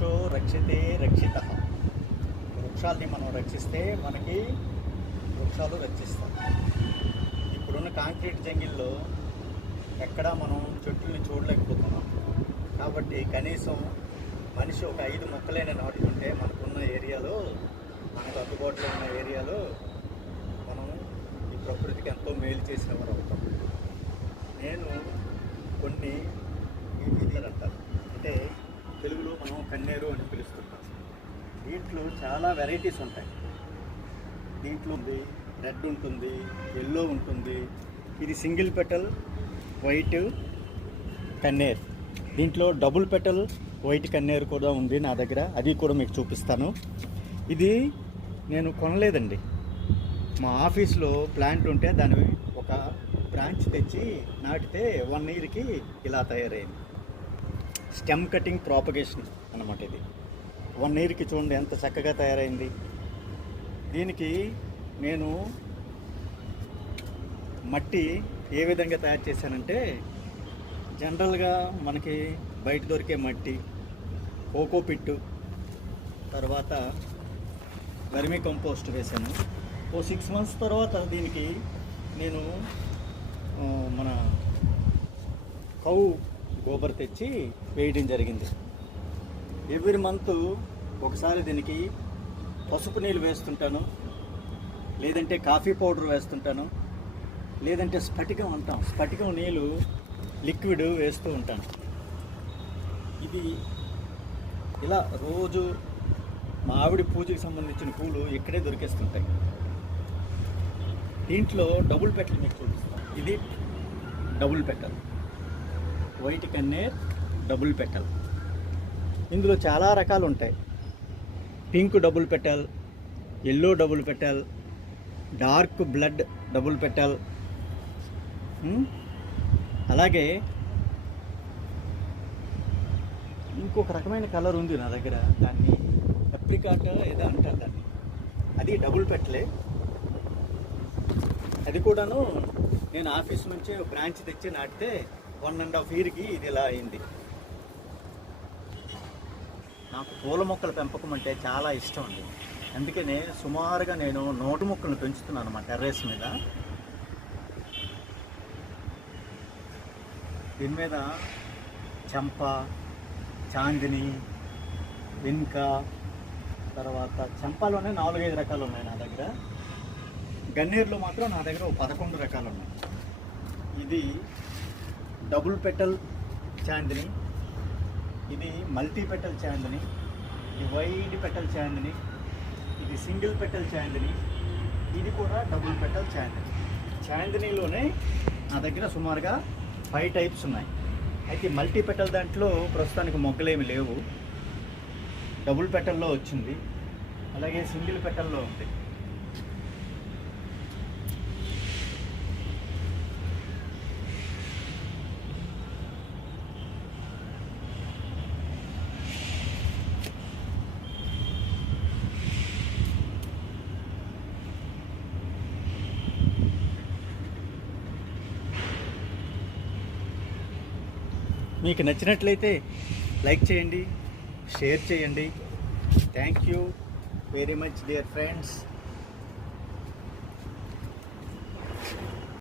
వృక్షో రక్షితే రక్షిత. వృక్షాల్ని మనం రక్షిస్తే మనకి వృక్షాలు రక్షిస్తాయి. ఇప్పుడున్న కాంక్రీట్ జంగిల్లో ఎక్కడా మనం చెట్లని చూడలేకపోతున్నాం. కాబట్టి కనీసం మనిషి ఒక 5 మొక్కలైనా నాటుకుంటే మనకున్న ఏరియాలో, మనకు అందుబాటులో ఉన్న ఏరియాలో మనం ఈ ప్రకృతికి ఎంతో మేలు చేసిన వారు అవుతాం. నేను కొన్ని అంటారు, అంటే తెలుగులో మనం కన్నేరు అని పిలుస్తుంటాం. దీంట్లో చాలా వెరైటీస్ ఉంటాయి. దీంట్లో రెడ్ ఉంటుంది, ఎల్లో ఉంటుంది. ఇది సింగిల్ పెటల్ వైట్ కన్నేరు. దీంట్లో డబుల్ పెటల్ వైట్ కన్నేరు కూడా ఉంది నా దగ్గర, అది కూడా మీకు చూపిస్తాను. ఇది నేను కొనలేదండి, మా ఆఫీస్లో ప్లాంట్ ఉంటే దాని ఒక బ్రాంచ్ తెచ్చి నాటితే 1 ఇయర్కి ఇలా తయారైంది. స్టెమ్ కటింగ్ ప్రాపగేషన్ అన్నమాట. ఇది 1 ఇయర్కి చూడండి ఎంత చక్కగా తయారైంది. దీనికి నేను మట్టి ఏ విధంగా తయారు చేశానంటే, జనరల్గా మనకి బయట దొరికే మట్టి, కోకో పిట్టు, తర్వాత వర్మీ కంపోస్ట్ వేశాను. 6 months తర్వాత దీనికి నేను మన కౌ గోబర్ తెచ్చి వేయడం జరిగింది. ఎవ్రీ మంత్ ఒకసారి దీనికి పసుపు నీళ్ళు వేస్తుంటాను, లేదంటే కాఫీ పౌడర్ వేస్తుంటాను, లేదంటే స్ఫటికం అంటాం, స్ఫటికం నీళ్ళు లిక్విడ్ వేస్తూ ఉంటాను. ఇది ఇలా రోజు మా ఆవిడ పూజకి సంబంధించిన పూలు ఇక్కడే దొరికేస్తుంటాయి. దీంట్లో డబుల్ పెటల్ మీకు చూపిస్తాను. ఇది డబుల్ పెటల్ వైట్ కన్నేర్ డబుల్ పెటల్. ఇందులో చాలా రకాలు ఉంటాయి. Pink double petal, yellow double petal, dark blood double petal, అలాగే ఇంకొక రకమైన కలర్ ఉంది నా దగ్గర, దాన్ని అప్రికాట్ ఏదో అంటారు దాన్ని, అది డబుల్ పెటలే. అది కూడాను నేను ఆఫీస్ నుంచి బ్రాంచ్ తెచ్చి నాటితే 1.5 ఇయర్కి ఇది ఇలా అయింది. నాకు పూల మొక్కల పెంపకం అంటే చాలా ఇష్టం అండి. అందుకనే సుమారుగా నేను 100 మొక్కలను పెంచుతున్నాను మా టెర్రస్ మీద. దీని మీద చంప, చాందిని, వెనుక, తర్వాత చంపాలోనే 4-5 రకాలు ఉన్నాయి నా దగ్గర. గన్నేరులో మాత్రం నా దగ్గర 11 రకాలు ఉన్నాయి. ఇది డబుల్ పెటల్ చాందిని, ఇది మల్టీ పెటల్ చాందిని, ఇది వైడ్ పెటల్ చాందిని, ఇది సింగిల్ పెటల్ చాందిని, ఇది కూడా డబుల్ పెటల్ చాందిని. చాందినీలోనే నా దగ్గర సుమారుగా 5 టైప్స్ ఉన్నాయి. అయితే మల్టీ పెటల్ దాంట్లో ప్రస్తుతానికి మొగ్గలేమి లేవు, డబుల్ పెటల్లో వచ్చింది, అలాగే సింగిల్ పెటల్లో ఉంది. మీకు నచ్చినట్లయితే లైక్ చేయండి, షేర్ చేయండి. Thank you very much dear friends.